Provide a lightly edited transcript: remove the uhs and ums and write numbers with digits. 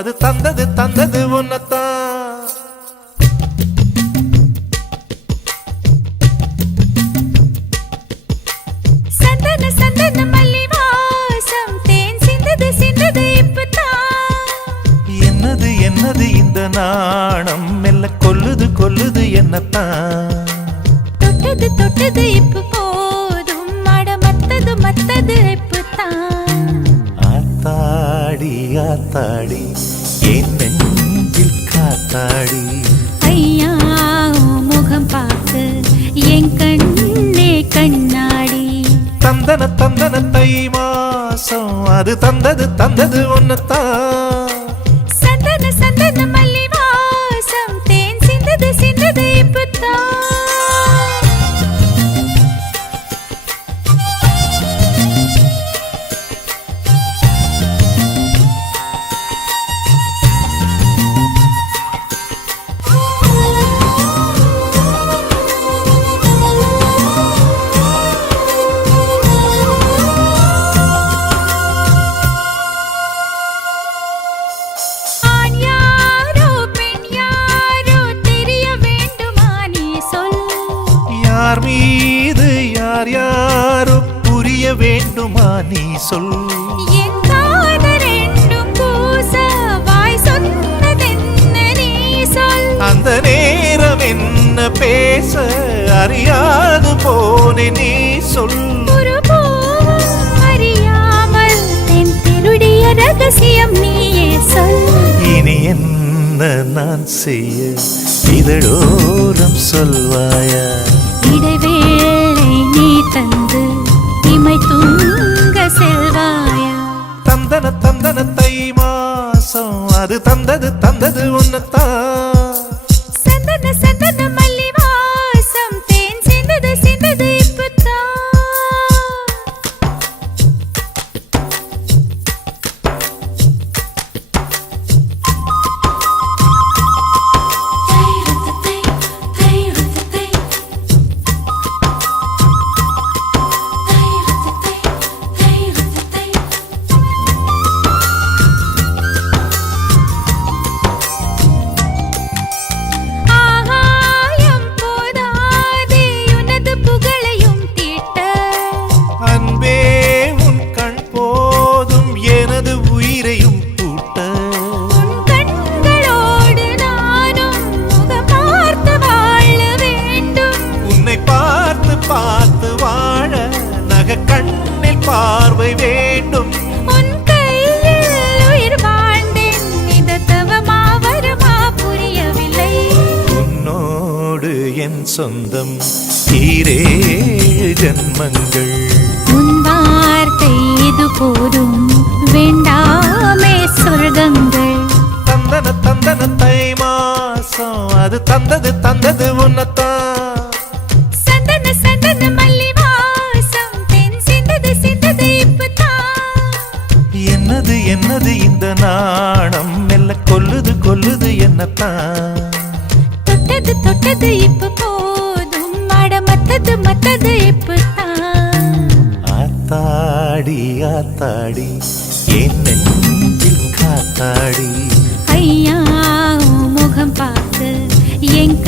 அது தந்தது தந்தது உன்னத்தான். சந்தன சந்தன மல்லி வாசம் தேன் சிந்தது சிந்தது இப்பதான். என்னது என்னது இந்த நாணம் மெல்ல கொல்லுது கொல்லுது என்னத்தான். தொட்டது தொட்டது இப்ப போதும் மட மத்தது மத்தது இப்பதான். ஆத்தாடி ஆத்தாடி என் நெஞ்சில் காத்தாடி. ஐயா முகம் பார்த்து என் கண்ணே கண்ணாடி. தந்தன தந்தன தை மாசம் அது தந்தது தந்தது ஒன்னத்தான். சந்தன சந்தன மல்லி வாசம் தேன் சிந்தது சிந்தது இப்பதான். யார் மீது யார் யாரோ புரிய வேண்டுமா நீ சொல். என் காதல் ரெண்டும் பூச வாய் சொன்னதென்ன நீ சொல். அந்த நேரம் என்ன பேச அறியாது போனே நீ சொல். ஒரு பூவும் அறியாமல் தென் திருடிய ரகசியம் நீயே சொல். இனி என்ன நான் செய்ய இதழோரம் சொல்வாயா. இடைவேளை நீ தந்து இமை தூங்க செல்வாயா. தந்தன தந்தன தை மாசம் அது தந்தது தந்தது உன்னத்தான். சந்தன சந்தன மல்லி வாசம் தேன் சிந்தது சிந்தது இப்பதான். பார்த்து வாழ நக கண்ணில் பார்வை வேண்டும். உன் கையில் உயிர் வாழ்ந்தேன் இது தவமா வருமா புரியவில்லை. உன்னோடு என் சொந்தம் ஈரேழு ஜன்மங்கள். உன் வார்த்தை இது போதும் வேண்டாமே சொர்க்கங்கள். தந்தன தந்தன தை மாசம் அது தந்தது தந்தது உன்னத்தான். என்னது என்னது இந்த நாணம் மெல்ல கொல்லுது கொல்லுது என்னத்தான். தொட்டது தொட்டது இப்ப போதும் மட மத்தது மத்தது இப்பதான். ஆத்தாடி ஆத்தாடி என் நெஞ்சில் காத்தாடி. ஐயா முகம் பார்த்து என்